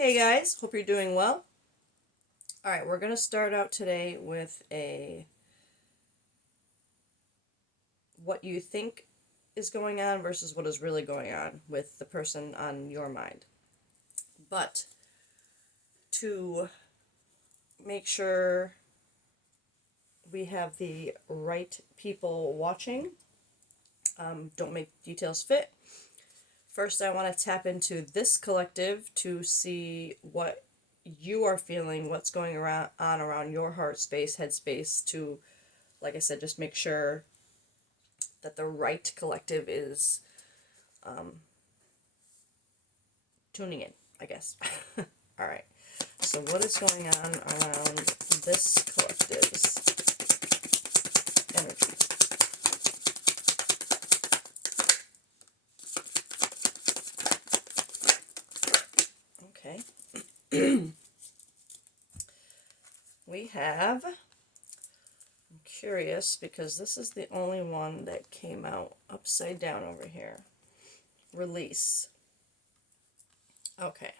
Hey guys, hope you're doing well. All right, we're going to start out today with a what you think is going on versus what is really going on with the person on your mind. But to make sure we have the right people watching, don't make details fit. First, I want to tap into this collective to see what you are feeling, what's going on around your heart space, head space, to, like I said, just make sure that the right collective is tuning in, I guess. All right. So, what is going on around this collective's energy? Okay. We have. I'm curious because this is the only one that came out upside down over here. Release. Okay.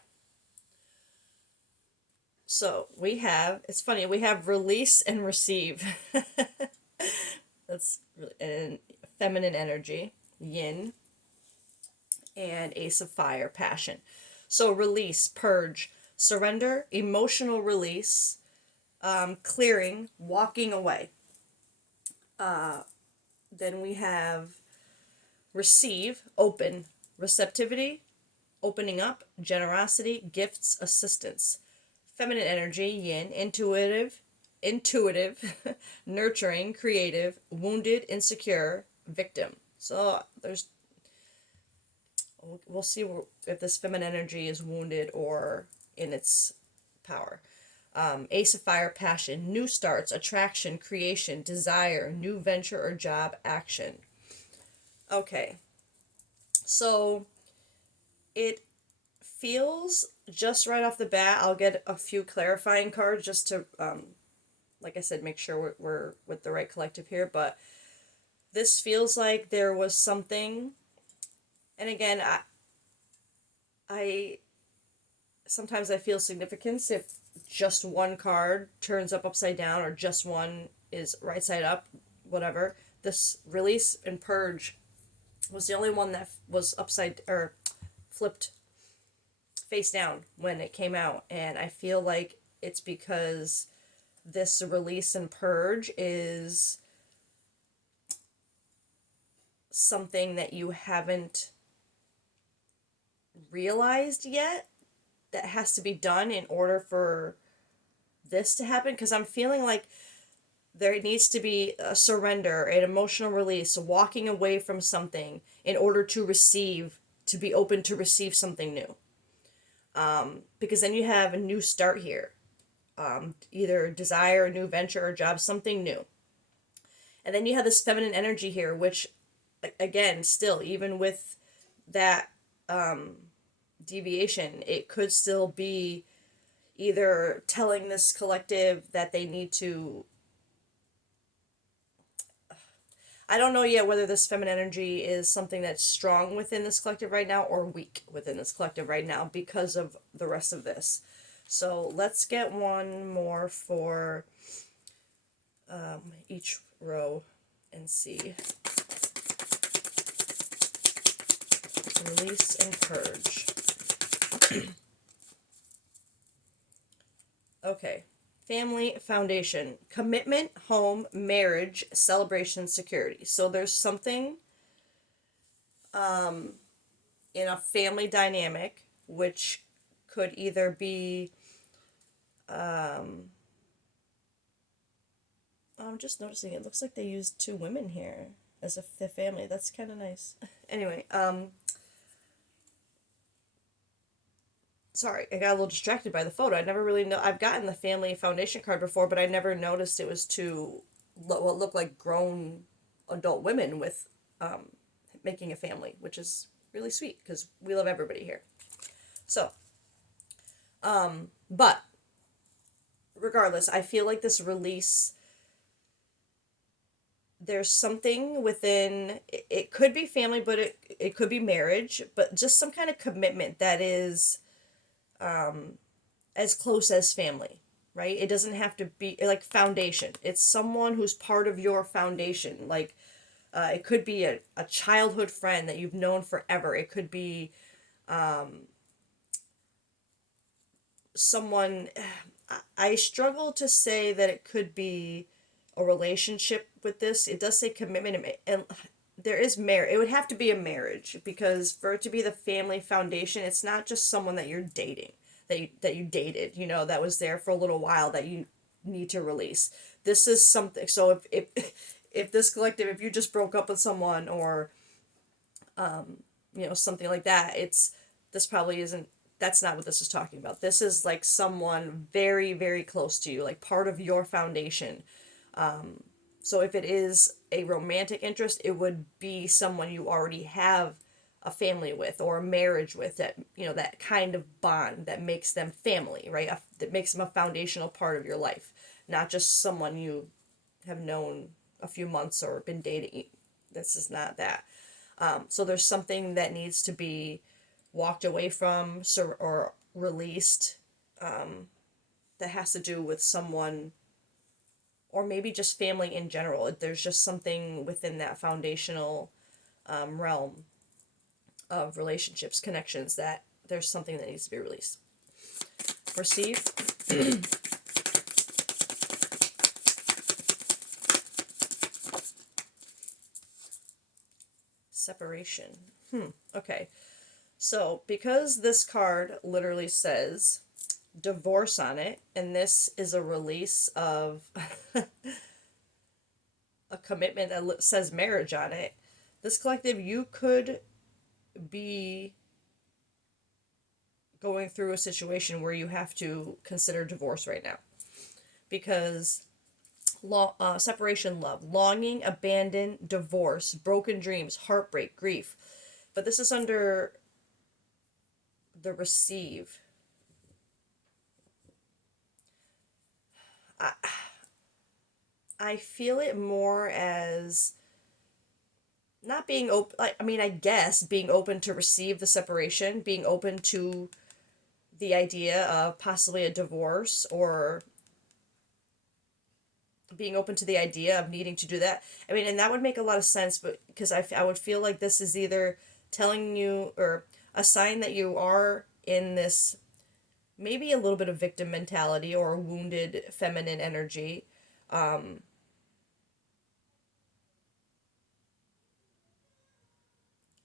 So we have, it's funny, we have release and receive. That's really, and feminine energy, yin, and ace of fire, passion. So release, purge, surrender, emotional release, clearing, walking away. Then we have receive, open, receptivity, opening up, generosity, gifts, assistance. Feminine energy, yin, intuitive, nurturing, creative, wounded, insecure, victim. So we'll see if this feminine energy is wounded or in its power. Ace of fire, passion, new starts, attraction, creation, desire, new venture or job, action. Okay, so it feels just right off the bat. I'll get a few clarifying cards just to, like I said, make sure we're with the right collective here. But this feels like there was something, and again, I sometimes I feel significance if just one card turns up upside down or just one is right side up, whatever. This release and purge was the only one that was upside or flipped face down when it came out, and I feel like it's because this release and purge is something that you haven't realized yet that has to be done in order for this to happen, because I'm feeling like there needs to be a surrender, an emotional release, walking away from something in order to receive, to be open to receive something new. Because then you have a new start here, either desire, a new venture or job, something new. And then you have this feminine energy here, which, again, still, even with that deviation, it could still be either telling this collective that they need to. I don't know yet whether this feminine energy is something that's strong within this collective right now or weak within this collective right now because of the rest of this. So let's get one more for each row and see. Release and purge. Okay. Family foundation, commitment, home, marriage, celebration, security. So there's something in a family dynamic which could either be I'm just noticing it looks like they used two women here as a the family. That's kind of nice. Anyway, sorry, I got a little distracted by the photo. I never really know. I've gotten the family foundation card before, but I never noticed it was two what looked like grown adult women with making a family, which is really sweet because we love everybody here. So, but regardless, I feel like this release, there's something within it could be family, but it could be marriage, but just some kind of commitment that is as close as family, right? It doesn't have to be like foundation. It's someone who's part of your foundation. Like it could be a childhood friend that you've known forever. It could be someone. I struggle to say that it could be a relationship with this. It does say commitment, and there is marriage. It would have to be a marriage because for it to be the family foundation, it's not just someone that you're dating, that you dated, that was there for a little while that you need to release. This is something. So if this collective, if you just broke up with someone or something like that, this probably isn't, that's not what this is talking about. This is like someone very, very close to you, like part of your foundation. So if it is a romantic interest, it would be someone you already have a family with or a marriage with, that that kind of bond that makes them family, right? That makes them a foundational part of your life, not just someone you have known a few months or been dating. This is not that. So there's something that needs to be walked away from, or released, that has to do with someone, or maybe just family in general. There's just something within that foundational realm of relationships, connections, that there's something that needs to be released. Receive. Separation. Okay. So, because this card literally says divorce on it, and this is a release of a commitment that says marriage on it, this collective, you could be going through a situation where you have to consider divorce right now. Because separation, love, longing, abandon, divorce, broken dreams, heartbreak, grief. But this is under the receive. I feel it more as not being open. I mean, I guess being open to receive the separation, being open to the idea of possibly a divorce, or being open to the idea of needing to do that. I mean, and that would make a lot of sense, but because I would feel like this is either telling you, or a sign that you are in this maybe a little bit of victim mentality or wounded feminine energy.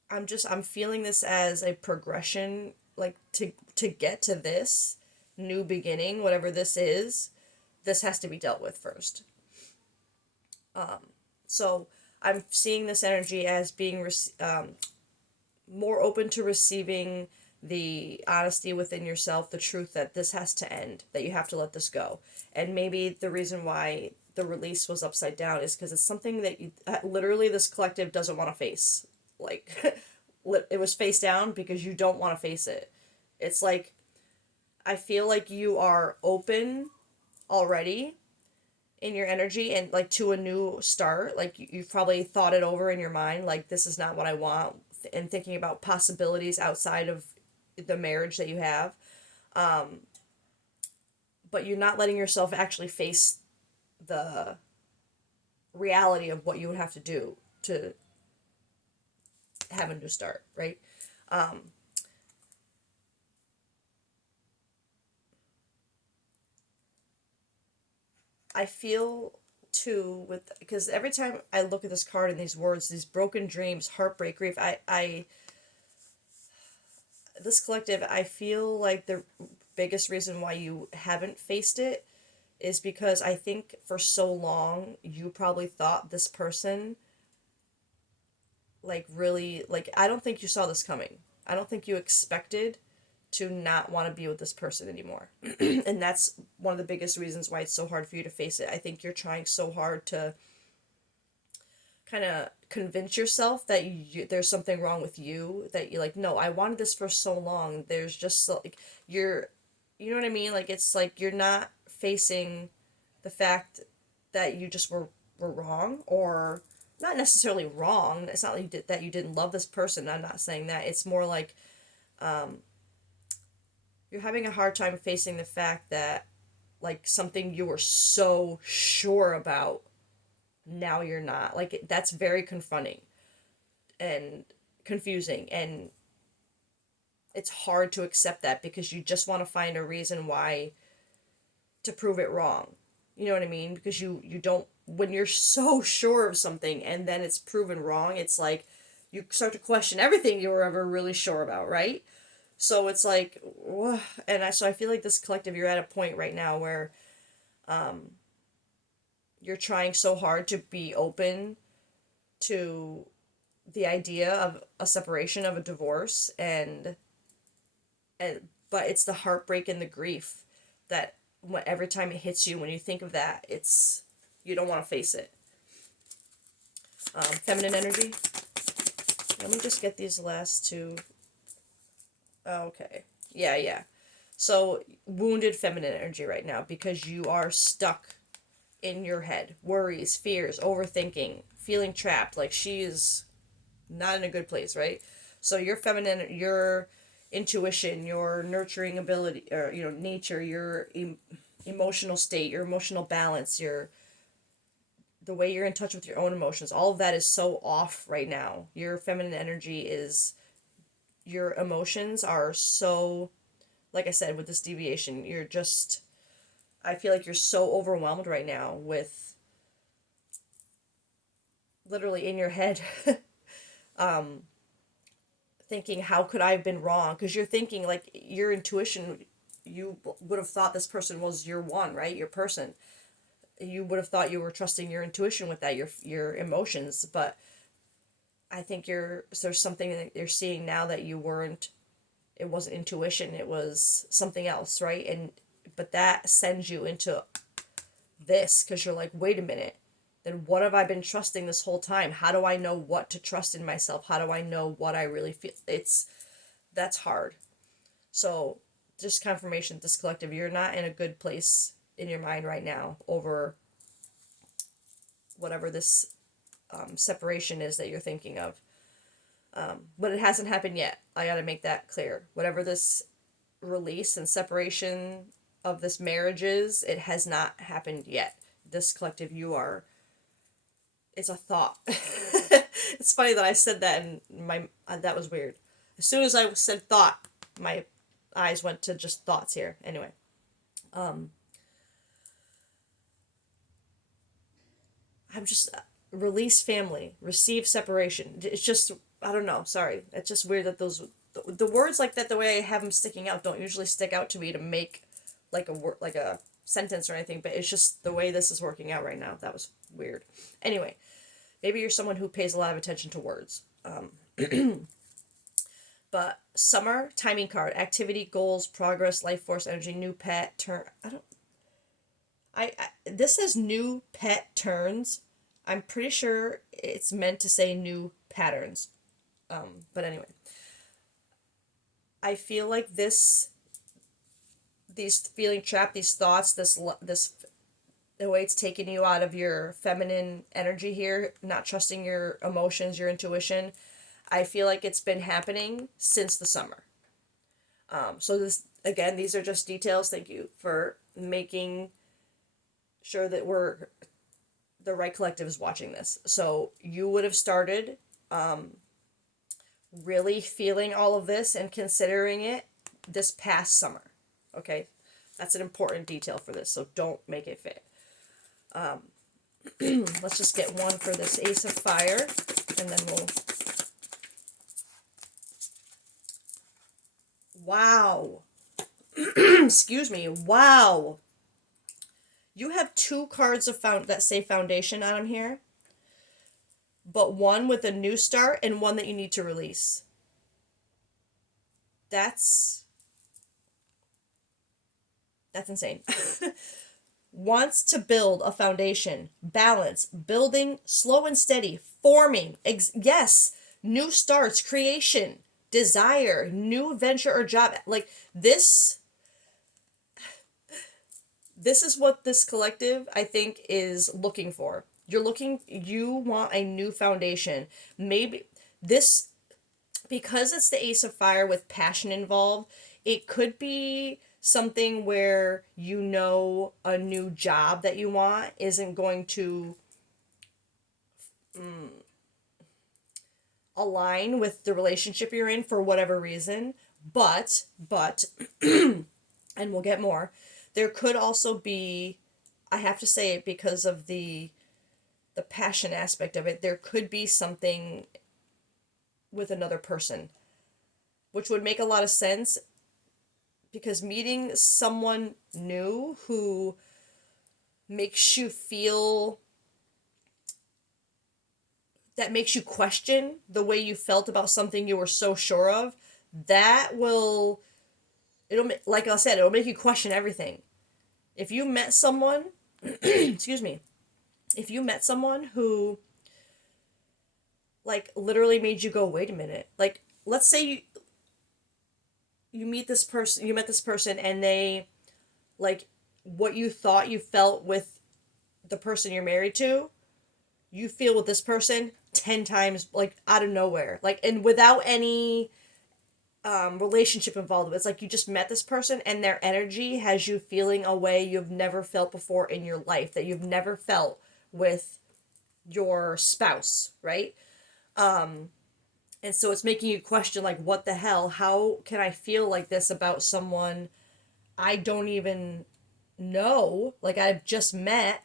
I'm feeling this as a progression, like to get to this new beginning, whatever this is. This has to be dealt with first. So I'm seeing this energy as being more open to receiving the honesty within yourself, the truth that this has to end, that you have to let this go. And maybe the reason why the release was upside down is because it's something that you literally, this collective doesn't want to face. Like it was face down because you don't want to face it. It's like, I feel like you are open already in your energy, and like to a new start. Like you've probably thought it over in your mind, like this is not what I want, and thinking about possibilities outside of the marriage that you have. But you're not letting yourself actually face the reality of what you would have to do to have a new start, right? I feel too, with because every time I look at this card and these words, these broken dreams, heartbreak, grief, I this collective, I feel like the biggest reason why you haven't faced it is because I think for so long you probably thought this person, like, really, like, I don't think you saw this coming. I don't think you expected to not want to be with this person anymore. And that's one of the biggest reasons why it's so hard for you to face it. I think you're trying so hard to kind of convince yourself that there's something wrong with you, that you're like, no, I wanted this for so long. There's just like, you know what I mean? Like, it's like you're not facing the fact that you just were wrong, or not necessarily wrong. It's not like that you didn't love this person. I'm not saying that. It's more like you're having a hard time facing the fact that like something you were so sure about, now you're not. Like that's very confronting and confusing, and it's hard to accept that because you just want to find a reason why to prove it wrong. You know what I mean? Because you don't, when you're so sure of something and then it's proven wrong, it's like you start to question everything you were ever really sure about, right? So it's like, so I feel like this collective, you're at a point right now where you're trying so hard to be open to the idea of a separation, of a divorce, and but it's the heartbreak and the grief that every time it hits you, when you think of that, it's, you don't want to face it. Feminine energy. Let me just get these last two. Okay. Yeah. So wounded feminine energy right now because you are stuck in your head. Worries, fears, overthinking, feeling trapped. Like she's not in a good place, right? So your feminine, your intuition, your nurturing ability, or nature, your emotional state, your emotional balance, your the way you're in touch with your own emotions, all of that is so off right now. Your feminine energy is, your emotions are so, like I said, with this deviation, you're just, I feel like you're so overwhelmed right now with literally in your head thinking, how could I have been wrong? Because you're thinking like your intuition, you would have thought this person was your one, right? Your person. You would have thought you were trusting your intuition with that, your emotions, but I think there's something that you're seeing now that you weren't, it wasn't intuition, it was something else, right? And but that sends you into this because you're like, wait a minute, then what have I been trusting this whole time? How do I know what to trust in myself? How do I know what I really feel? That's hard. So just confirmation, this collective, you're not in a good place in your mind right now over whatever this separation is that you're thinking of. But it hasn't happened yet. I got to make that clear. Whatever this release and separation of this marriage is, it has not happened yet. This collective, you are, it's a thought. It's funny that I said that and that was weird. As soon as I said thought, my eyes went to just thoughts here. Anyway, I'm just, release family, receive separation. It's just, I don't know. Sorry, it's just weird that the words like that, the way I have them sticking out, don't usually stick out to me to make like a word, like a sentence or anything. But it's just the way this is working out right now. That was weird. Anyway, maybe you're someone who pays a lot of attention to words. But summer timing card, activity, goals, progress, life force, energy, new pet, turn. I this says new pet turns. I'm pretty sure it's meant to say new patterns. But anyway, I feel like these feeling trapped, these thoughts, this the way it's taking you out of your feminine energy here, not trusting your emotions, your intuition. I feel like it's been happening since the summer. So this, again, these are just details. Thank you for making sure that the right collective is watching this. So you would have started really feeling all of this and considering it this past summer. Okay, that's an important detail for this, so don't make it fit. Let's just get one for this Ace of Fire, and then we'll... Wow. Excuse me. Wow. You have two cards that say foundation on them here, but one with a new start and one that you need to release. That's insane. Wants to build a foundation, balance, building, slow and steady, forming, yes, new starts, creation, desire, new venture or job. Like this is what this collective, I think, is looking for. You want a new foundation. Maybe this, because it's the Ace of Fire with passion involved, It could be something where you know a new job that you want isn't going to align with the relationship you're in for whatever reason. But and we'll get more. There could also be, I have to say it because of the passion aspect of it, there could be something with another person, which would make a lot of sense because meeting someone new who makes you feel, that makes you question the way you felt about something you were so sure of, that will, it'll, like I said, it'll make you question everything. If you met someone, excuse me, if you met someone who like literally made you go, wait a minute, like let's say you meet this person, you met this person and they, like, what you thought you felt with the person you're married to, you feel with this person 10 times, like out of nowhere, like, and without any relationship involved with it. It's like you just met this person and their energy has you feeling a way you've never felt before in your life, that you've never felt with your spouse, right? And so it's making you question, like, what the hell, how can I feel like this about someone I don't even know, like I've just met,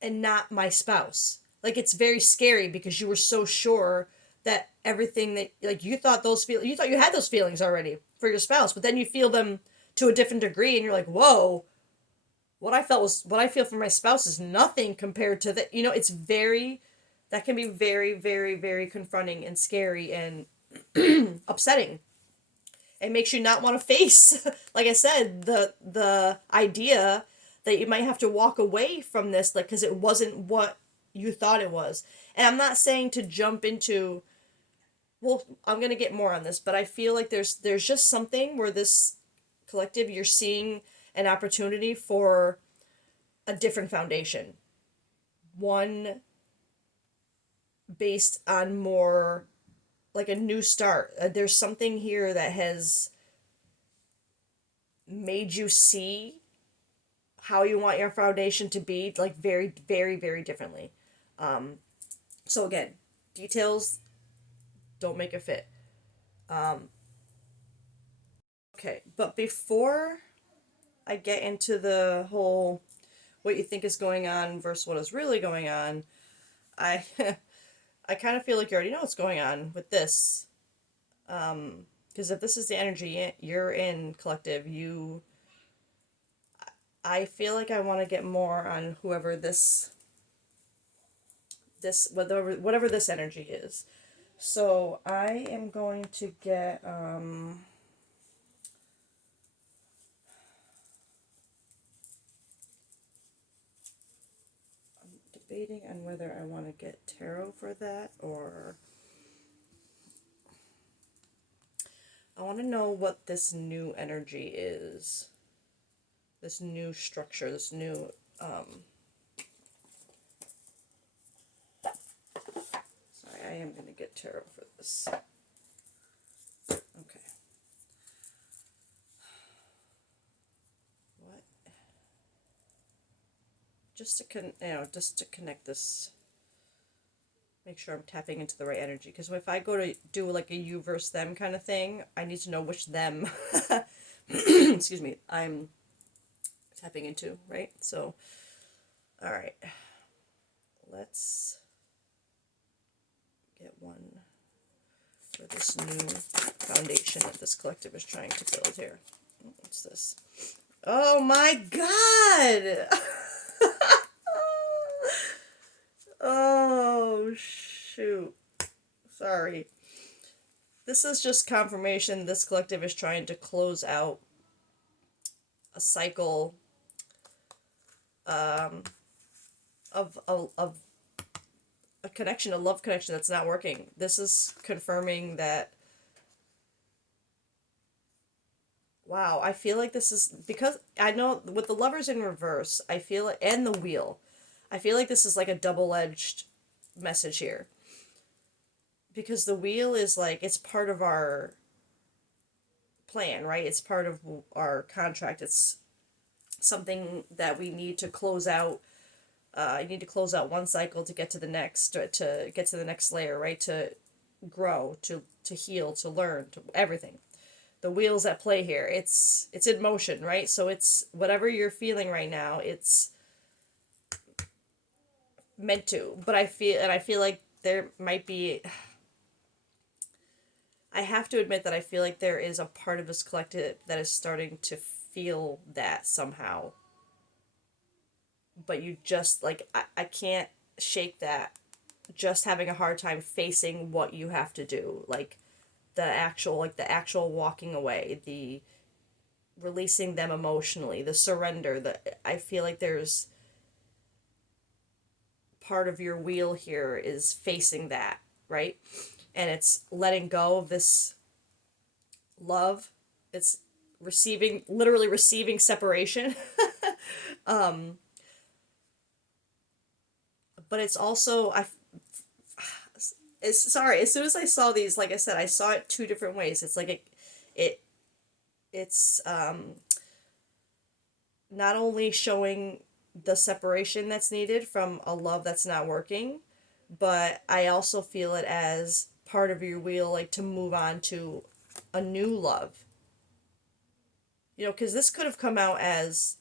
and not my spouse. Like, it's very scary because you were so sure that everything that, like, you thought those feel, you thought you had those feelings already for your spouse, but then you feel them to a different degree and you're like, whoa, what I feel for my spouse is nothing compared to that. It's very, that can be very, very, very confronting and scary and upsetting. It makes you not want to face, like I said, the idea that you might have to walk away from this, like, because it wasn't what you thought it was. And I'm not saying to jump into, well, I'm gonna get more on this, but I feel like there's just something where this collective, you're seeing an opportunity for a different foundation, one based on more like a new start. There's something here that has made you see how you want your foundation to be, like, very, very, very differently. So again, details don't make it fit. Okay, but before I get into the whole what you think is going on versus what is really going on, I I kind of feel like you already know what's going on with this. Because if this is the energy you're in, collective, I feel like I want to get more on whoever this whatever this energy is. So I am going to get I'm debating on whether I want to get tarot for that, or I want to know what this new energy is. This new structure, this new sorry, I am going to get tarot for this. Okay. What? Just to connect this, make sure I'm tapping into the right energy. Because if I go to do like a you versus them kind of thing, I need to know which them, excuse me, I'm tapping into, right? So, all right, let's get one for this new foundation that this collective is trying to build here. What's this? Oh my god! Oh, shoot. Sorry. This is just confirmation this collective is trying to close out a cycle of a connection, a love connection that's not working. This is confirming that, wow, I feel like this is, because I know with the lovers in reverse, I feel like, and the wheel, I feel like this is like a double-edged message here. Because the wheel is like, it's part of our plan, right? It's part of our contract. It's something that we need to close out. You need to close out one cycle to get to the next, to get to the next layer, right? To grow, to heal, to learn, to everything. The wheels at play here. It's in motion, right? So it's whatever you're feeling right now, it's meant to. But I feel like there might be, I have to admit that I feel like there is a part of this collective that is starting to feel that somehow. But you just, like, I can't shake that. Just having a hard time facing what you have to do. Like, the actual walking away, the releasing them emotionally, the surrender, I feel like there's part of your wheel here is facing that, right? And it's letting go of this love. It's literally receiving separation. But it's also, sorry, as soon as I saw these, like I said, I saw it two different ways. It's like it it's not only showing the separation that's needed from a love that's not working, but I also feel it as part of your wheel, like, to move on to a new love. Because this could have come out as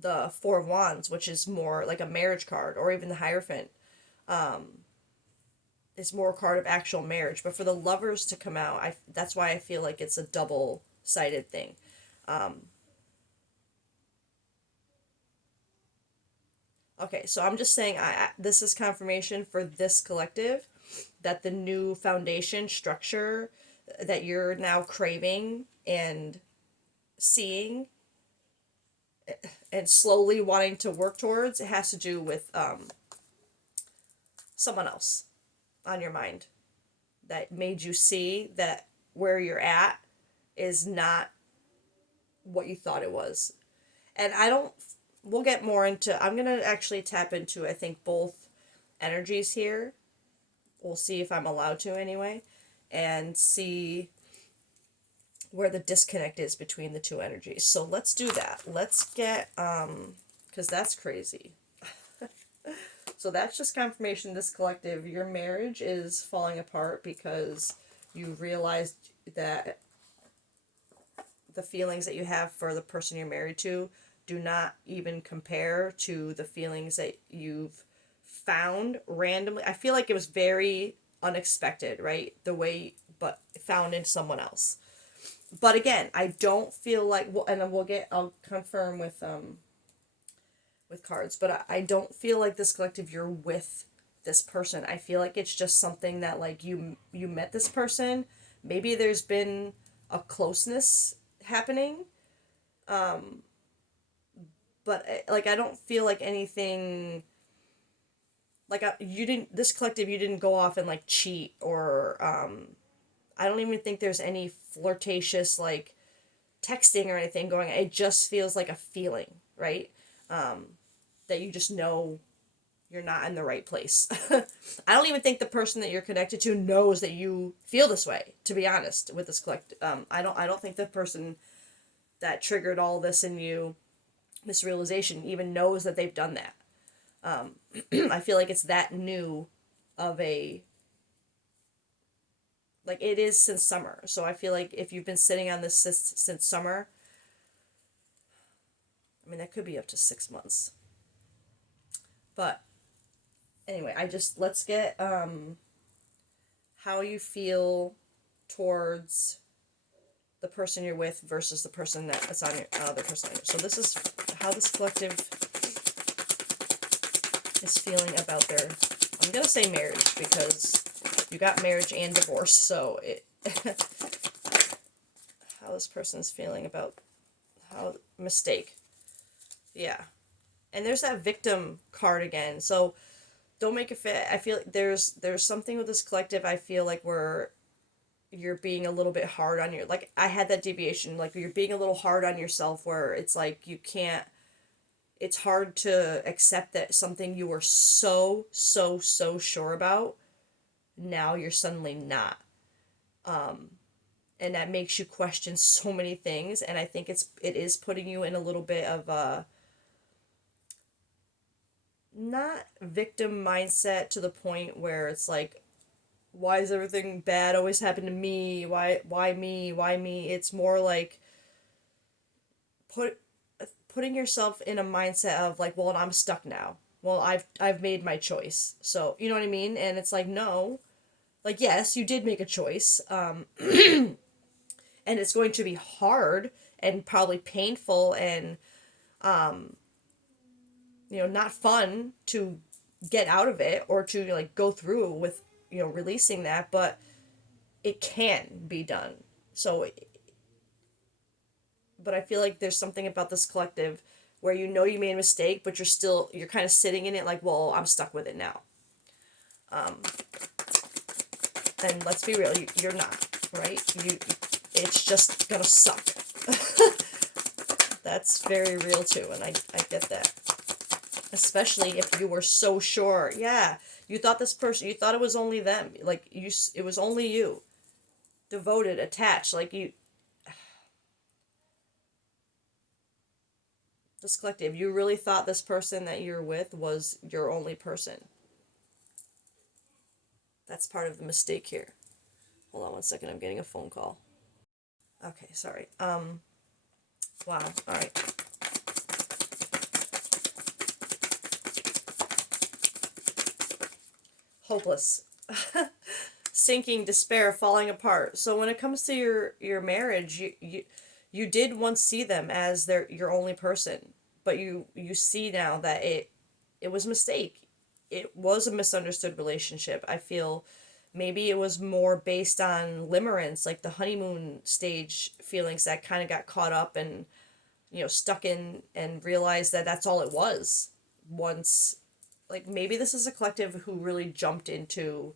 the Four of Wands, which is more like a marriage card, or even the Hierophant. Is more a card of actual marriage. But for the Lovers to come out, that's why I feel like it's a double-sided thing. Okay, so I'm just saying, this is confirmation for this collective that the new foundation structure that you're now craving and seeing and slowly wanting to work towards, it has to do with someone else on your mind that made you see that where you're at is not what you thought it was. And we'll get more into, I'm going to actually tap into, I think, both energies here. We'll see if I'm allowed to anyway, and see where the disconnect is between the two energies. So let's do that. Let's get, because that's crazy. So that's just confirmation, this collective, your marriage is falling apart because you realized that the feelings that you have for the person you're married to do not even compare to the feelings that you've found randomly. I feel like it was very unexpected, right? But found in someone else. But again, I don't feel like, and I'll confirm with cards, but I don't feel like this collective you're with this person. I feel like it's just something that, like, you met this person, maybe there's been a closeness happening, but like, I don't feel like anything, like, you didn't, this collective, you didn't go off and, like, cheat, or I don't even think there's any flirtatious, like, texting or anything going on. It just feels like a feeling, right? That you just know you're not in the right place. I don't even think the person that you're connected to knows that you feel this way, to be honest, with this collective. I don't think the person that triggered all this in you, this realization, even knows that they've done that. I feel like it's that new of a, like, it is since summer. So I feel like if you've been sitting on this since summer, I mean, that could be up to 6 months. But anyway, let's get how you feel towards the person you're with versus the person that's on your other person. So this is how this collective is feeling about their, I'm gonna say marriage, because you got marriage and divorce, so it how this person's feeling about mistake. Yeah. And there's that victim card again. So don't make it fit. I feel like there's something with this collective, I feel like, where you're being a little bit hard on like, I had that deviation, like, you're being a little hard on yourself, where it's like you can't, it's hard to accept that something you were so sure about, now you're suddenly not. and that makes you question so many things. And I think it is putting you in a little bit of a not victim mindset to the point where it's like, why is everything bad always happen to me? Why me? Why me? It's more like put putting yourself in a mindset of like, well, I'm stuck now. Well, I've made my choice. So, you know what I mean? And it's like, no. Like, yes, you did make a choice. And it's going to be hard and probably painful and not fun to get out of it or to like go through with releasing that, but it can be done. So, but I feel like there's something about this collective where you made a mistake, but you're kind of sitting in it like, well, I'm stuck with it now. And let's be real, you're not, right? It's just gonna suck. That's very real too, and I get that. Especially if you were so sure. Yeah, you thought you thought it was only them. Like, it was only you. Devoted, attached, like this collective, you really thought this person that you're with was your only person. That's part of the mistake here. Hold on one second, I'm getting a phone call. Okay, sorry. Wow, alright. Hopeless. Sinking, despair, falling apart. So when it comes to your marriage, you did once see them as your only person, but you see now that it was a mistake. It was a misunderstood relationship. I feel maybe it was more based on limerence, like the honeymoon stage feelings that kind of got caught up and stuck in, and realized that that's all it was. Once, like, maybe this is a collective who really jumped into,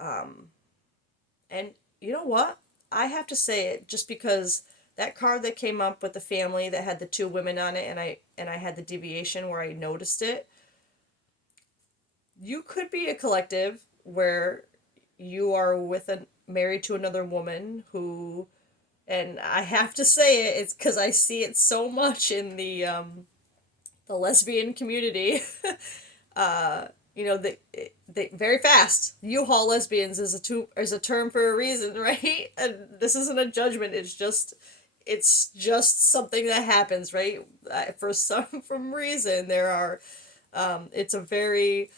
and you know what? I have to say it just because that card that came up with the family that had the two women on it, and I had the deviation where I noticed it. You could be a collective where you are with a married to another woman who, and I have to say it's because I see it so much in the lesbian community. They very fast. U-Haul lesbians is a term for a reason, right? And this isn't a judgment. It's just something that happens, right? For some reason there are. It's a very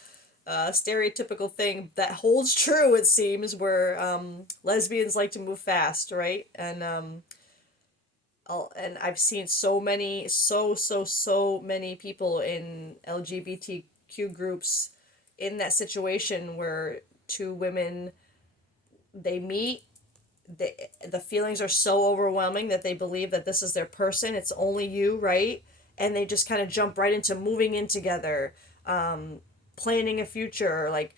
stereotypical thing that holds true. It seems where lesbians like to move fast, right? And I've seen so many, so many people in LGBTQ groups in that situation where two women, they meet, the feelings are so overwhelming that they believe that this is their person, it's only you, right? And they just kind of jump right into moving in together, planning a future, like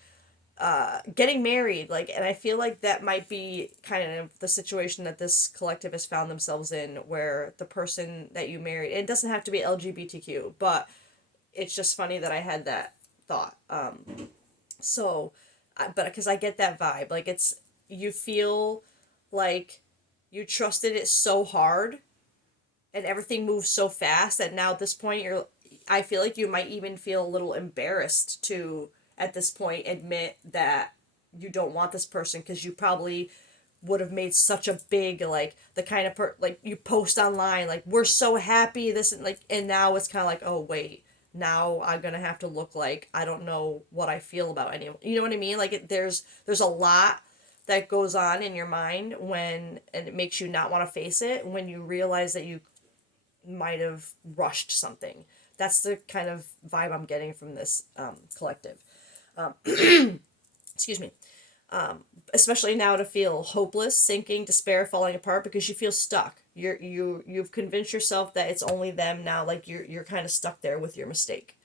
getting married, like, and I feel like that might be kind of the situation that this collective has found themselves in, where the person that you married, it doesn't have to be LGBTQ, but it's just funny that I had that thought. So but because I get that vibe, like, it's, you feel like you trusted it so hard and everything moves so fast that now at this point I feel like you might even feel a little embarrassed to at this point admit that you don't want this person, because you probably would have made such a big, like, the kind of like you post online like, we're so happy this, and like, and now it's kind of like, oh wait, now I'm gonna have to look like I don't know what I feel about anyone, you know what I mean? Like, there's a lot that goes on in your mind when, and it makes you not want to face it when you realize that you might have rushed something. That's the kind of vibe I'm getting from this collective. Excuse me. Especially now, to feel hopeless, sinking, despair, falling apart because you feel stuck. You've convinced yourself that it's only them now. Like, you're kind of stuck there with your mistake.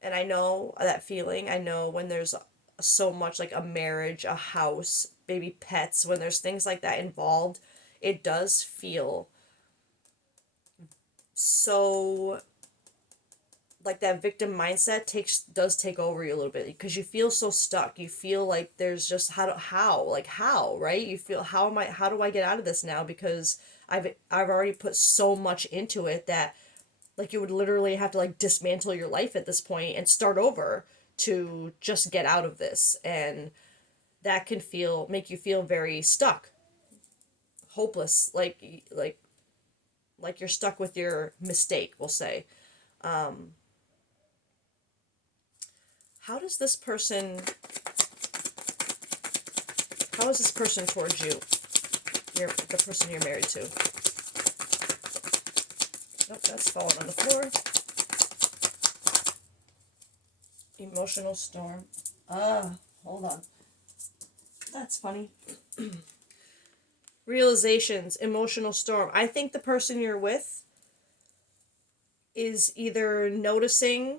And I know that feeling. I know when there's so much, like a marriage, a house, maybe pets, when there's things like that involved, it does feel so like that victim mindset does take over you a little bit, because you feel so stuck. You feel like there's just how, right? You feel, how do I get out of this now, because I've already put so much into it that, like, you would literally have to like dismantle your life at this point and start over to just get out of this. And that can make you feel very stuck, hopeless, like you're stuck with your mistake, we'll say. How does this person how is this person towards you? The person you're married to. Nope, that's falling on the floor. Emotional storm. Hold on. That's funny. Realizations, emotional storm. I think the person you're with is either noticing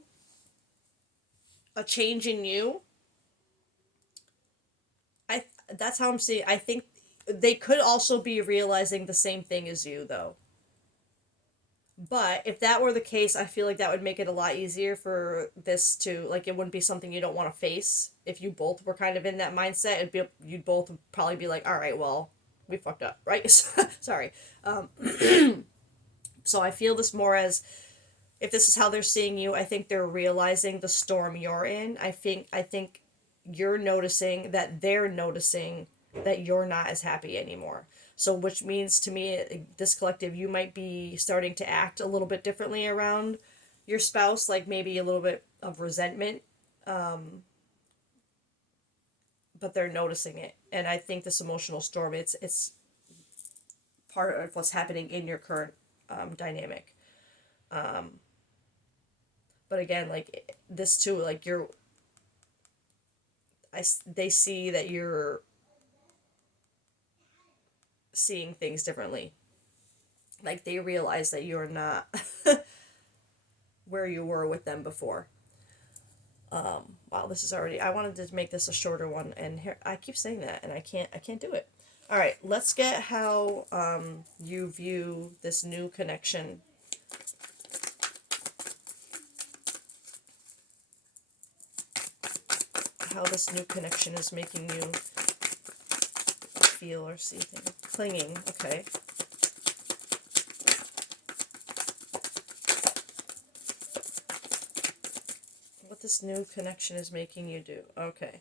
a change in you. That's how I'm seeing. I think they could also be realizing the same thing as you, though. But if that were the case, I feel like that would make it a lot easier for this to, like, it wouldn't be something you don't want to face. If you both were kind of in that mindset, you'd both probably be like, all right, well, we fucked up, right? Sorry. So I feel this more as, if this is how they're seeing you, I think they're realizing the storm you're in. I think you're noticing that they're noticing that you're not as happy anymore. So, which means to me, this collective, you might be starting to act a little bit differently around your spouse, like maybe a little bit of resentment, but they're noticing it. And I think this emotional storm, it's part of what's happening in your current dynamic. But again, like this too, like they see that you're seeing things differently. Like they realize that you're not where you were with them before. Wow, this is already. I wanted to make this a shorter one, and here I keep saying that, and I can't do it. All right, let's get how you view this new connection. How this new connection is making you feel or see things. Clinging, okay. What this new connection is making you do. Okay.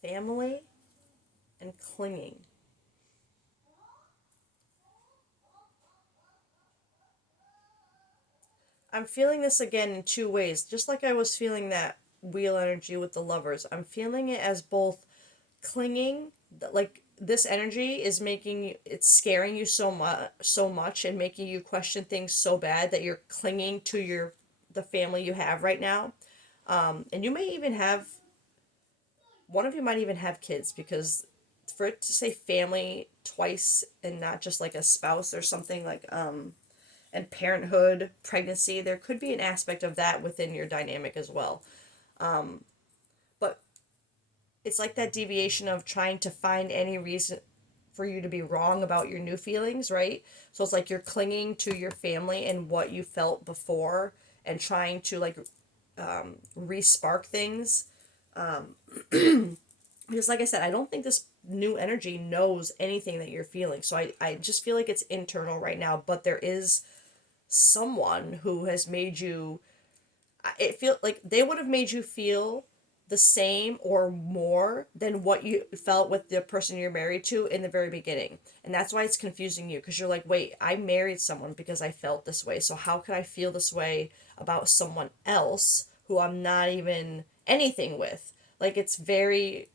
Family and clinging. I'm feeling this again in two ways. Just like I was feeling that wheel energy with the lovers, I'm feeling it as both clinging, like this energy is making you, it's scaring you so much and making you question things so bad that you're clinging to the family you have right now. And you may even have, one of you might even have kids, because for it to say family twice and not just like a spouse or something, like and parenthood, pregnancy, there could be an aspect of that within your dynamic as well. But it's like that deviation of trying to find any reason for you to be wrong about your new feelings, right? So it's like you're clinging to your family and what you felt before, and trying to like re-spark things. Because like I said, I don't think this new energy knows anything that you're feeling. So I just feel like it's internal right now, but there is someone who has made you, it feel like they would have made you feel the same or more than what you felt with the person you're married to in the very beginning. And that's why it's confusing you, because you're like, wait, I married someone because I felt this way. So how could I feel this way about someone else who I'm not even anything with? Like, it's very,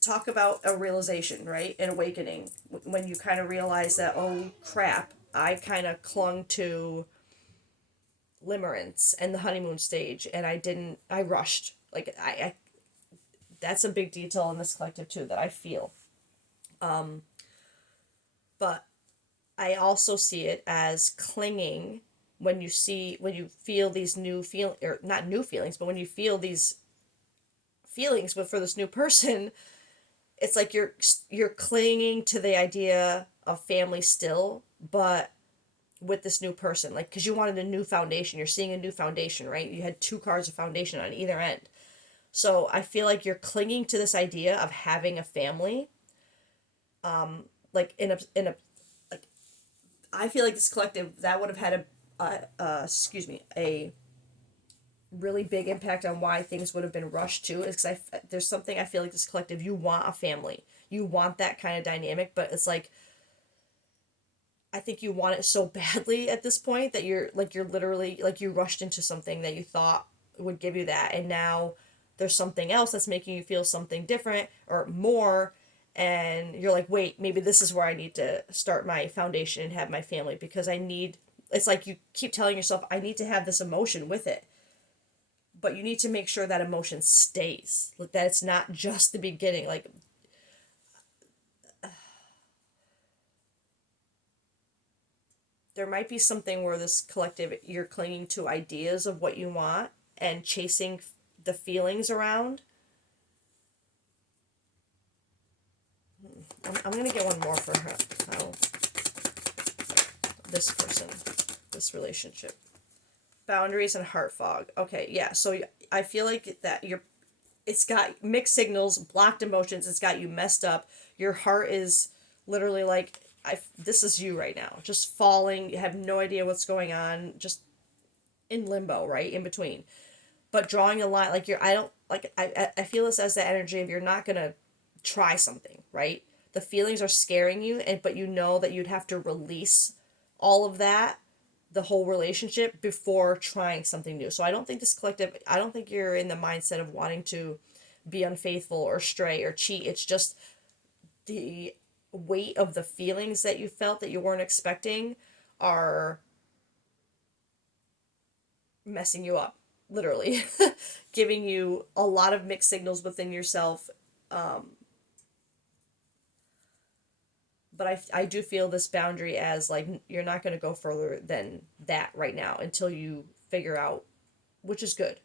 talk about a realization, right? An awakening. When you kind of realize that, oh crap, I kind of clung to limerence and the honeymoon stage, and I rushed. Like, that's a big detail in this collective too that I feel. But I also see it as clinging when you feel these new feel, or not new feelings, but when you feel these feelings but for this new person, it's like you're clinging to the idea a family still, but with this new person, like, because you wanted a new foundation, you're seeing a new foundation, right? You had two cards of foundation on either end. So I feel like you're clinging to this idea of having a family, like in a like, I feel like this collective that would have had a really big impact on why things would have been rushed too, is because there's something I feel like this collective, you want a family, you want that kind of dynamic, but it's like, I think you want it so badly at this point that you're literally like, you rushed into something that you thought would give you that, and now there's something else that's making you feel something different or more, and you're like, wait, maybe this is where I need to start my foundation and have my family, because I need, it's like you keep telling yourself, I need to have this emotion with it, but you need to make sure that emotion stays, like that it's not just the beginning. Like, there might be something where this collective, you're clinging to ideas of what you want and chasing the feelings around. I'm gonna get one more for her. How this person, this relationship, boundaries and heart fog. Okay, yeah. So I feel like that it's got mixed signals, blocked emotions. It's got you messed up. Your heart is literally like, this is you right now, just falling. You have no idea what's going on, just in limbo, right in between. But drawing a line, like, you're, I don't like, I feel this as the energy of, you're not gonna try something, right? The feelings are scaring you, and but you know that you'd have to release all of that, the whole relationship, before trying something new. So I don't think this collective, I don't think you're in the mindset of wanting to be unfaithful or stray or cheat. It's just the weight of the feelings that you felt that you weren't expecting are messing you up, literally, giving you a lot of mixed signals within yourself. But I do feel this boundary as like, you're not going to go further than that right now until you figure out, which is good.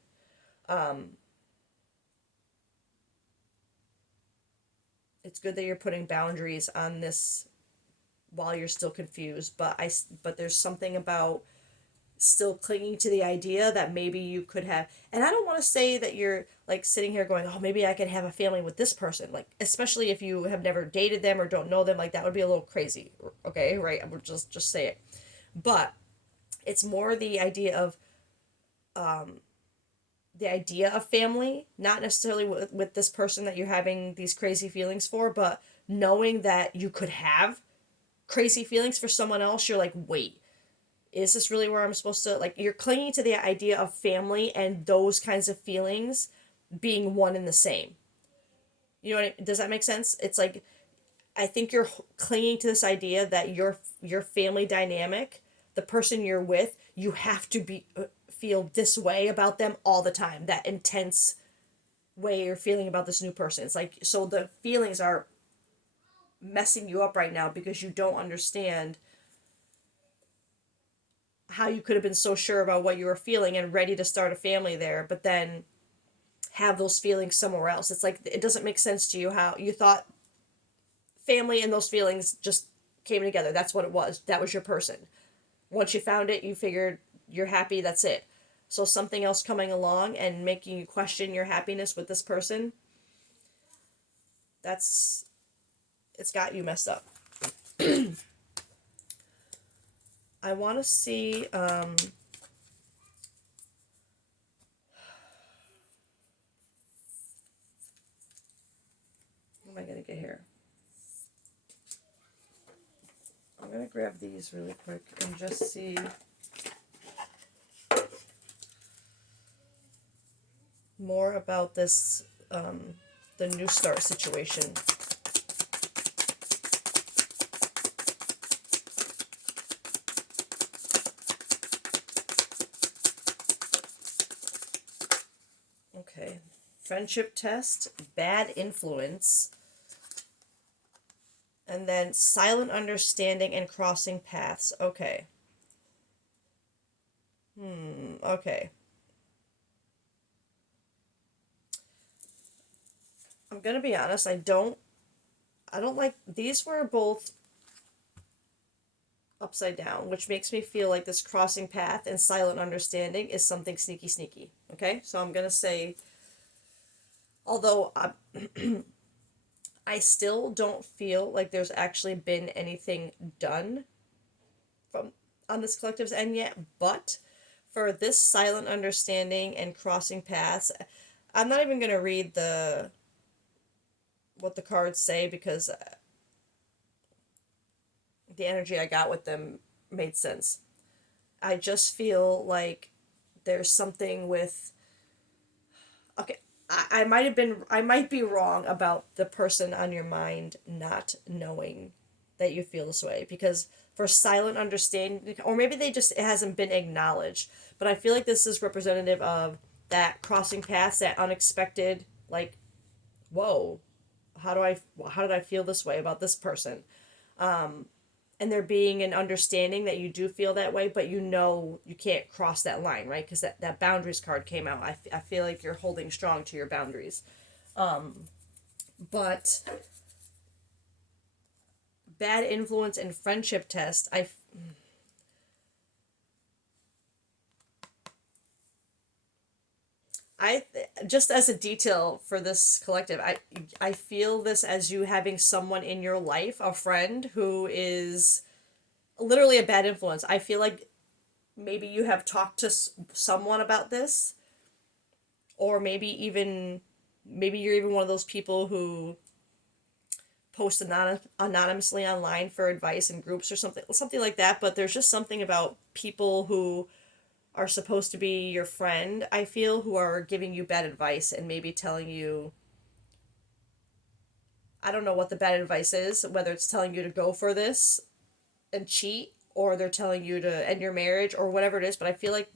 It's good that you're putting boundaries on this while you're still confused, but there's something about still clinging to the idea that maybe you could have, and I don't want to say that you're like sitting here going, oh, maybe I could have a family with this person, like, especially if you have never dated them or don't know them, like, that would be a little crazy. Okay, right, I would just say it. But it's more the idea of family, not necessarily with this person that you're having these crazy feelings for, but knowing that you could have crazy feelings for someone else. You're like, wait, is this really where I'm supposed to, like, you're clinging to the idea of family and those kinds of feelings being one and the same. You know what does that make sense? It's like, I think you're clinging to this idea that your family dynamic, the person you're with, you have to be feel this way about them all the time. That intense way you're feeling about this new person. It's like, so the feelings are messing you up right now because you don't understand how you could have been so sure about what you were feeling and ready to start a family there, but then have those feelings somewhere else. It's like, it doesn't make sense to you how you thought family and those feelings just came together. That's what it was. That was your person. Once you found it, you figured you're happy, that's it. So something else coming along and making you question your happiness with this person, that's, it's got you messed up. I want to see what am I going to get here? I'm going to grab these really quick and just see more about this, the new start situation. Okay. Friendship test, bad influence, and then silent understanding and crossing paths. Okay. Okay. I'm gonna be honest, I don't like, these were both upside down, which makes me feel like this crossing path and silent understanding is something sneaky, sneaky. Okay, so I'm gonna say, although I still don't feel like there's actually been anything done from on this collective's end yet, but for this silent understanding and crossing paths, I'm not even gonna read the what the cards say because the energy I got with them made sense. I just feel like there's something with, okay, I might be wrong about the person on your mind not knowing that you feel this way, because for silent understanding, or maybe they just, it hasn't been acknowledged, but I feel like this is representative of that crossing paths, that unexpected, like, whoa, how do I how did I feel this way about this person? And there being an understanding that you do feel that way, but you know you can't cross that line, right? Because that boundaries card came out. I feel like you're holding strong to your boundaries. But bad influence and friendship test, I just as a detail for this collective, I feel this as you having someone in your life, a friend who is literally a bad influence. I feel like maybe you have talked to someone about this, or maybe you're even one of those people who post anonymously online for advice in groups or something like that, but there's just something about people who are supposed to be your friend, I feel, who are giving you bad advice and maybe telling you, I don't know what the bad advice is, whether it's telling you to go for this and cheat, or they're telling you to end your marriage or whatever it is, but I feel like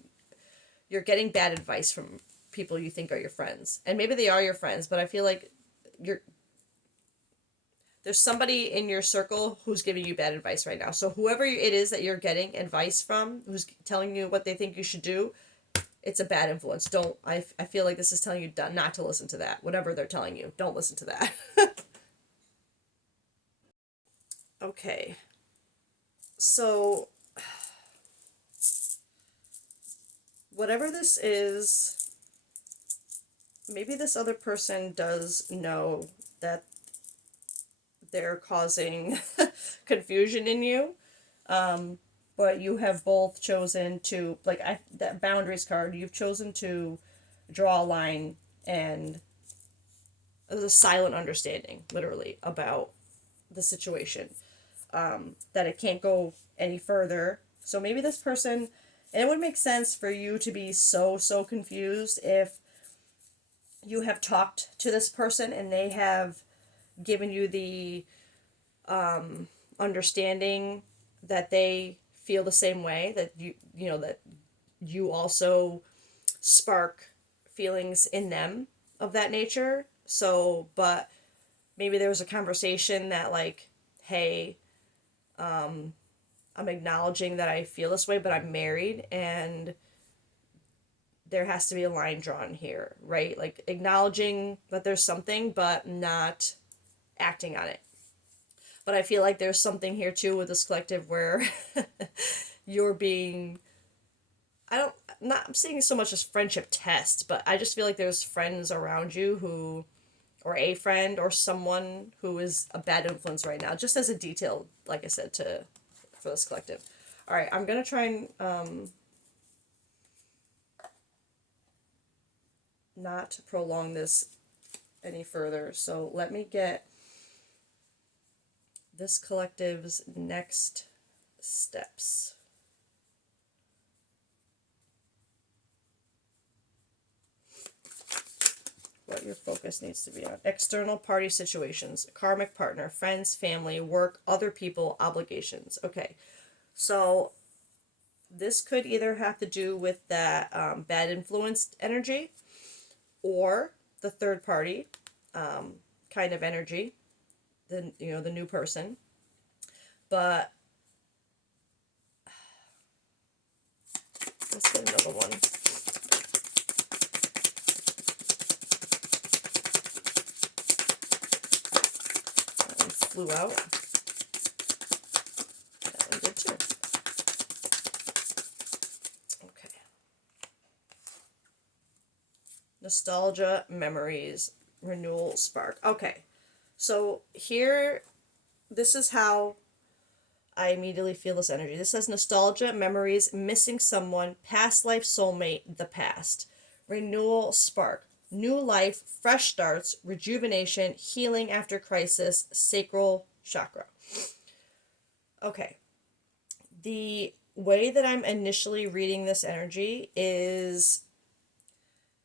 you're getting bad advice from people you think are your friends. And maybe they are your friends, but I feel like you're there's somebody in your circle who's giving you bad advice right now. So whoever it is that you're getting advice from, who's telling you what they think you should do, it's a bad influence. Don't, I feel like this is telling you not to listen to that. Whatever they're telling you, don't listen to that. Okay. So whatever this is, maybe this other person does know that they're causing confusion in you. But you have both chosen to, like, that boundaries card, you've chosen to draw a line, and there's a silent understanding, literally, about the situation. That it can't go any further. So maybe this person, and it would make sense for you to be so confused if you have talked to this person and they have given you the understanding that they feel the same way, that you know that you also spark feelings in them of that nature. So, but maybe there was a conversation that, like, hey, I'm acknowledging that I feel this way, but I'm married and there has to be a line drawn here, right? Like, acknowledging that there's something, but not acting on it. But I feel like there's something here too with this collective where you're being, I don't, I'm seeing so much as friendship test, but I just feel like there's friends around you who, or a friend or someone who is a bad influence right now, just as a detail, like I said, for this collective. All right, I'm gonna try and not prolong this any further. So let me get this collective's next steps. What your focus needs to be on. External party situations, karmic partner, friends, family, work, other people, obligations. Okay, so this could either have to do with that bad influenced energy, or the third party kind of energy, the new person. But let's get another one. That one flew out. That one did too. Nostalgia, memories, renewal, spark. Okay. So here, this is how I immediately feel this energy. This says nostalgia, memories, missing someone, past life soulmate, the past. Renewal, spark. New life, fresh starts, rejuvenation, healing after crisis, sacral chakra. Okay. The way that I'm initially reading this energy is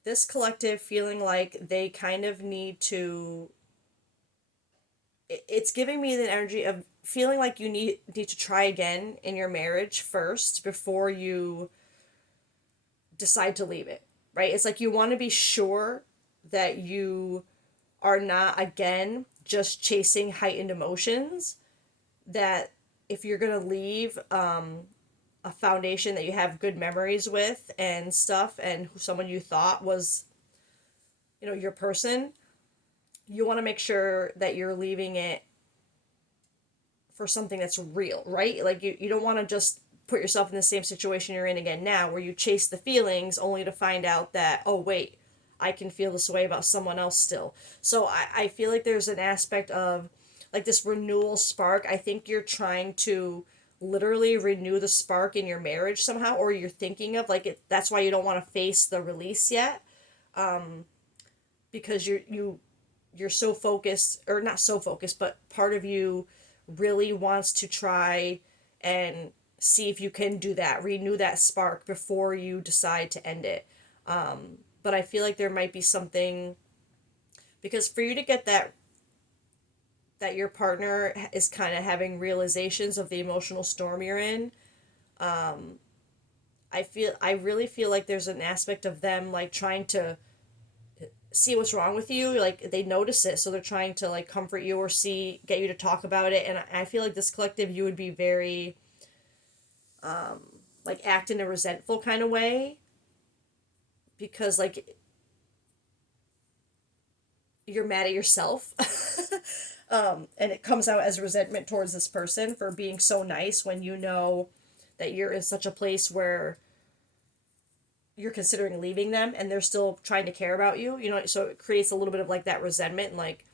this collective feeling like they kind of need to, it's giving me the energy of feeling like you need to try again in your marriage first before you decide to leave it, right? It's like you want to be sure that you are not again just chasing heightened emotions, that if you're going to leave a foundation that you have good memories with and stuff, and someone you thought was, your person, you want to make sure that you're leaving it for something that's real, right? Like you don't want to just put yourself in the same situation you're in again now, where you chase the feelings only to find out that, oh wait, I can feel this way about someone else still. So I feel like there's an aspect of like this renewal spark. I think you're trying to literally renew the spark in your marriage somehow, or you're thinking of like it, that's why you don't want to face the release yet, because you're so focused, or not so focused, but part of you really wants to try and see if you can do that, renew that spark before you decide to end it. But I feel like there might be something, because for you to get that your partner is kind of having realizations of the emotional storm you're in, I really feel like there's an aspect of them like trying to see what's wrong with you. Like they notice it, so they're trying to like comfort you or get you to talk about it. And I feel like this collective, you would be very like act in a resentful kind of way, because like you're mad at yourself. And it comes out as resentment towards this person for being so nice when you know that you're in such a place where you're considering leaving them and they're still trying to care about you, so it creates a little bit of like that resentment and like,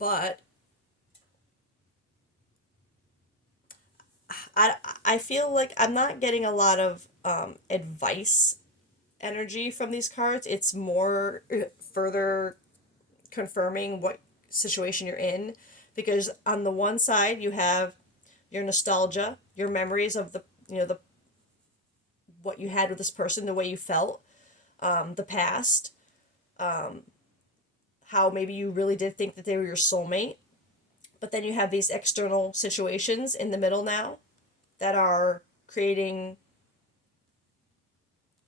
but I feel like I'm not getting a lot of advice energy from these cards. It's more further confirming what situation you're in, because on the one side you have your nostalgia, your memories of the what you had with this person, the way you felt, the past, how maybe you really did think that they were your soulmate. But then you have these external situations in the middle now that are creating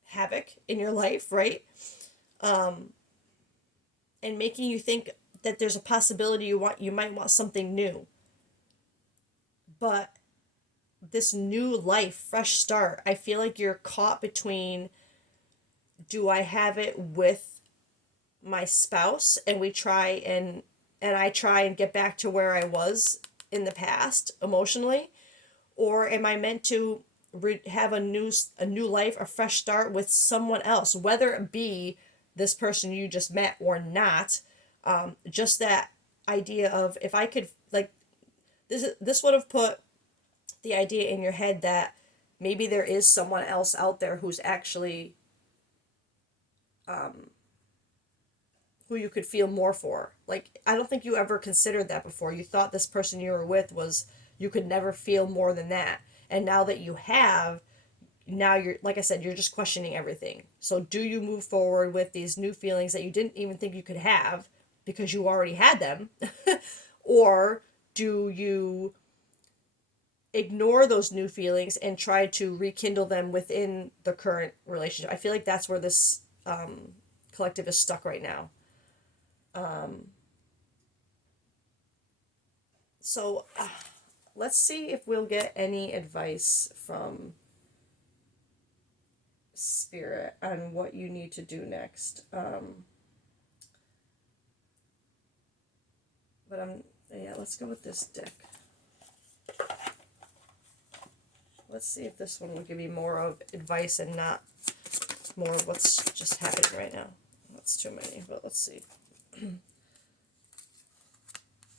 havoc in your life, right? And making you think that there's a possibility you might want something new. But this new life, fresh start, I feel like you're caught between, do I have it with my spouse and we try and I try and get back to where I was in the past emotionally, or am I meant to have a new life, a fresh start with someone else, whether it be this person you just met or not. Just that idea of, if I could, like, this would have put the idea in your head that maybe there is someone else out there who's actually who you could feel more for. Like, I don't think you ever considered that before. You thought this person you were with was, you could never feel more than that. And now that you have, now you're, like I said, you're just questioning everything. So do you move forward with these new feelings that you didn't even think you could have because you already had them? Or do you ignore those new feelings and try to rekindle them within the current relationship? I feel like that's where this collective is stuck right now. So let's see if we'll get any advice from Spirit on what you need to do next. But yeah, let's go with this deck. let's see if this one will give you more of advice and not more of what's just happening right now. That's too many, but let's see.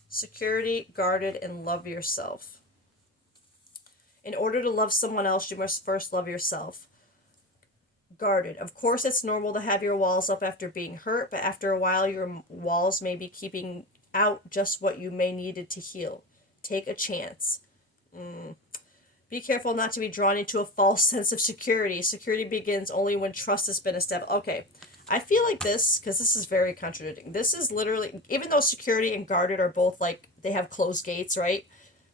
Security, guarded, and love yourself. In order to love someone else, you must first love yourself. Guarded. Of course, it's normal to have your walls up after being hurt, but after a while, your walls may be keeping out just what you may needed to heal. Take a chance. Be careful not to be drawn into a false sense of security. Security begins only when trust has been established. Okay, I feel like this, because this is very contradicting. This is literally, even though security and guarded are both like, they have closed gates, right?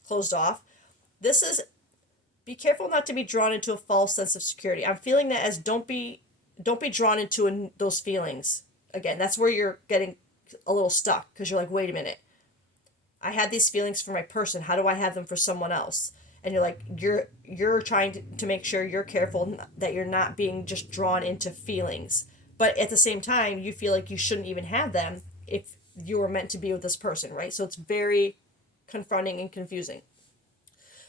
Closed off. This is, be careful not to be drawn into a false sense of security. I'm feeling that as don't be drawn into those feelings. Again, that's where you're getting a little stuck, because you're like, wait a minute. I had these feelings for my person. How do I have them for someone else? And you're like, you're trying to make sure you're careful that you're not being just drawn into feelings. But at the same time, you feel like you shouldn't even have them if you were meant to be with this person, right? So it's very confronting and confusing.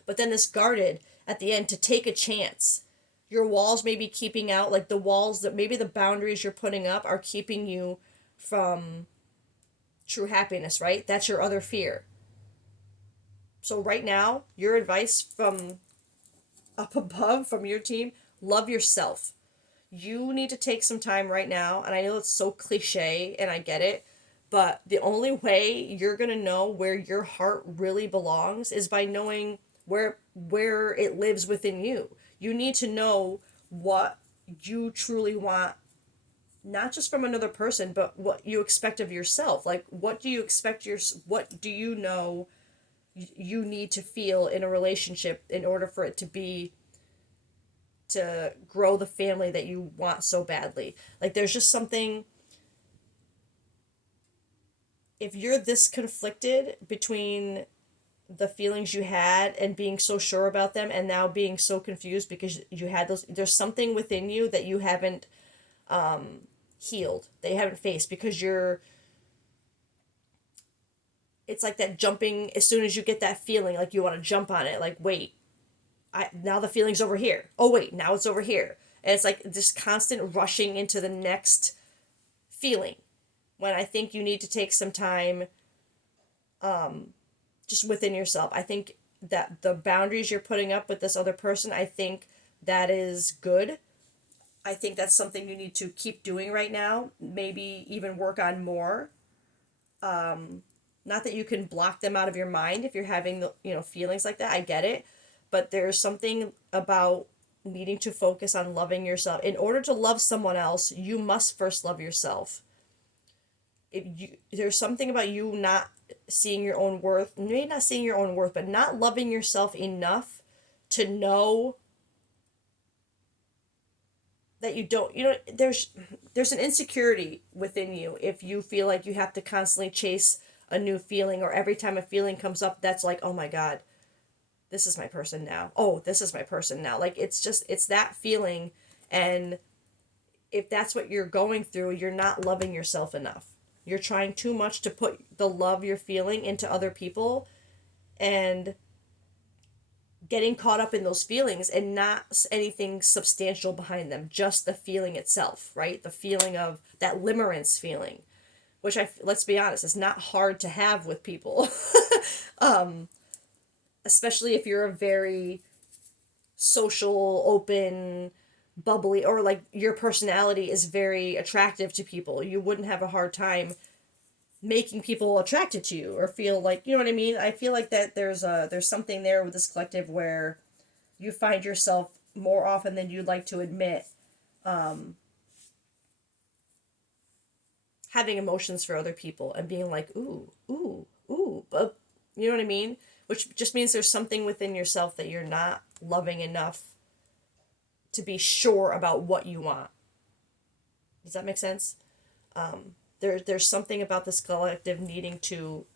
But then this guarded at the end, to take a chance. Your walls may be keeping out, like the walls that maybe the boundaries you're putting up are keeping you from true happiness, right? That's your other fear. So right now, your advice from up above, from your team, love yourself. You need to take some time right now, and I know it's so cliche, and I get it, but the only way you're going to know where your heart really belongs is by knowing where it lives within you. You need to know what you truly want, not just from another person, but what you expect of yourself. Like, what do you expect what do you know you need to feel in a relationship in order for it to grow the family that you want so badly. Like, there's just something, if you're this conflicted between the feelings you had and being so sure about them and now being so confused because you had those, there's something within you that you haven't healed, that you haven't faced, because it's like that jumping, as soon as you get that feeling, like you want to jump on it, like, wait, now the feeling's over here. Oh wait, now it's over here. And it's like this constant rushing into the next feeling, when I think you need to take some time just within yourself. I think that the boundaries you're putting up with this other person, I think that is good. I think that's something you need to keep doing right now. Maybe even work on more. Not that you can block them out of your mind if you're having the feelings like that. I get it. But there's something about needing to focus on loving yourself. In order to love someone else, you must first love yourself. There's something about you not seeing your own worth, maybe not seeing your own worth, but not loving yourself enough to know that you don't, there's an insecurity within you if you feel like you have to constantly chase a new feeling, or every time a feeling comes up, that's like, oh my God, this is my person now. Oh, this is my person now. Like, it's that feeling. And if that's what you're going through, you're not loving yourself enough. You're trying too much to put the love you're feeling into other people and getting caught up in those feelings and not anything substantial behind them, just the feeling itself, right? The feeling of that limerence feeling, which let's be honest, is not hard to have with people. Especially if you're a very social, open, bubbly, or like your personality is very attractive to people. You wouldn't have a hard time making people attracted to you or feel like, you know what I mean? I feel like that there's something there with this collective where you find yourself more often than you'd like to admit having emotions for other people and being like, ooh, but you know what I mean? Which just means there's something within yourself that you're not loving enough to be sure about what you want. Does that make sense? There's something about this collective needing to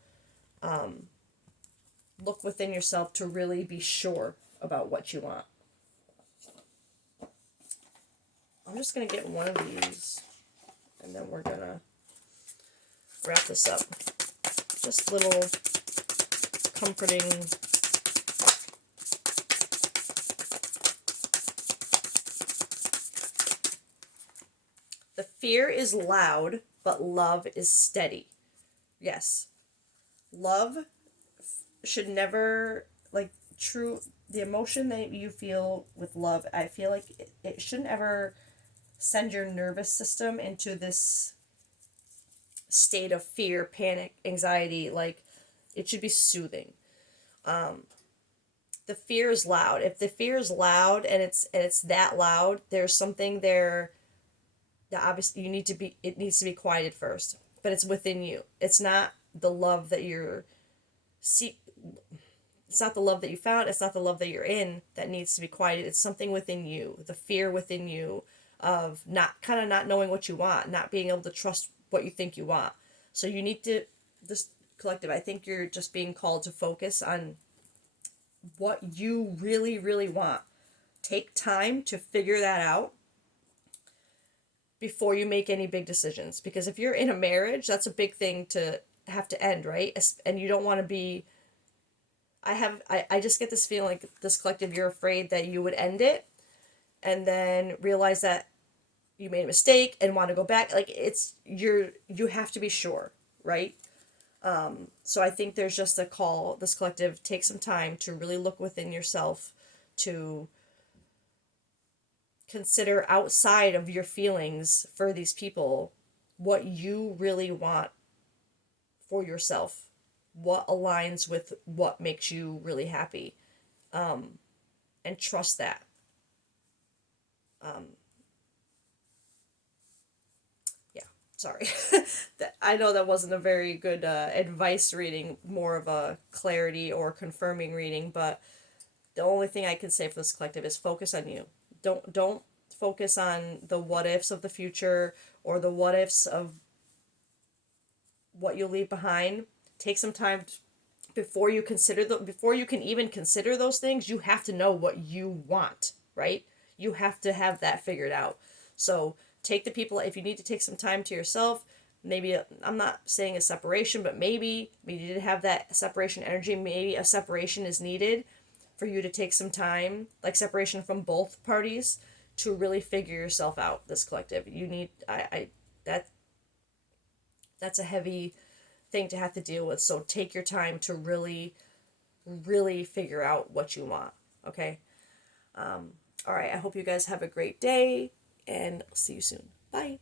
look within yourself to really be sure about what you want. I'm just going to get one of these, and then we're going to wrap this up. Just little comforting Fear is loud, but love is steady. Yes. Love should never, like, true, the emotion that you feel with love, I feel like it shouldn't ever send your nervous system into this state of fear, panic, anxiety. Like, it should be soothing. The fear is loud. If the fear is loud and it's that loud, there's something there that obviously you need to be, it needs to be quieted first. But it's within you. It's not the love that you're see, it's not the love that you found, it's not the love that you're in that needs to be quieted. It's something within you, the fear within you of not, kind of not knowing what you want, not being able to trust what you think you want. So you need to, this collective, I think you're just being called to focus on what you really, really want. Take time to figure that out before you make any big decisions. Because if you're in a marriage, that's a big thing to have to end, right? And you don't want to be. I just get this feeling like this collective, you're afraid that you would end it and then realize that you made a mistake and want to go back. Like, you have to be sure, right? So I think there's just a call, this collective, take some time to really look within yourself, to consider outside of your feelings for these people what you really want for yourself, what aligns with what makes you really happy, and trust that. Yeah, sorry. I know that wasn't a very good advice reading, more of a clarity or confirming reading, but the only thing I can say for this collective is focus on you. Don't focus on the what ifs of the future or the what ifs of what you'll leave behind. Take some time before you consider before you can even consider those things. You have to know what you want, right? You have to have that figured out. So take the people, if you need to take some time to yourself, maybe I'm not saying a separation, but maybe you need to have that separation energy. Maybe a separation is needed for you to take some time, like separation from both parties, to really figure yourself out. This collective, you need, that that's a heavy thing to have to deal with. So take your time to really, really figure out what you want. Okay. All right. I hope you guys have a great day and see you soon. Bye.